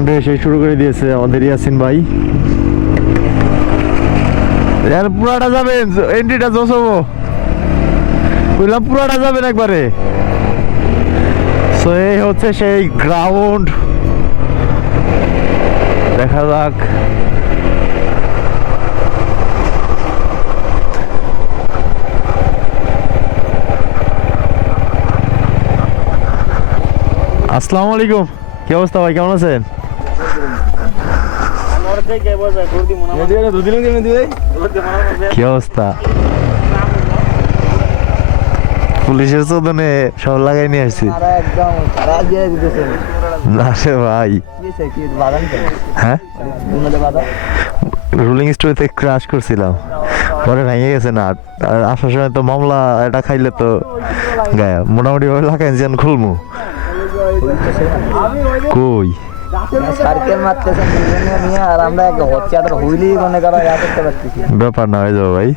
সামনে এসে শুরু করে দিয়েছে আমাদের ইয়াসিন ভাই। পুরাটা যাবেন, এন্ট্রিটা জোসবো বুঝলাম, পুরাটা যাবেন একবারে। সো এই হচ্ছে সেই গ্রাউন্ড, দেখা যাক। আসসালামু আলাইকুম, কি অবস্থা ভাই, কেমন আছেন? কি অবস্থা? পুলিশের চোদনে সব লাগাই নিয়ে আসছি। না রে ভাই, হ্যাঁ রুলিং স্টোরিতে ক্রাশ করছিলাম, পরে ভেঙে গেছে না। আর আসার সময় তো মামলা এটা খাইলে তো গায়ে মোটামুটি ভাবে লাগাই যেন খুলমু। কই ব্যাপার না হয়ে যাবো ভাই,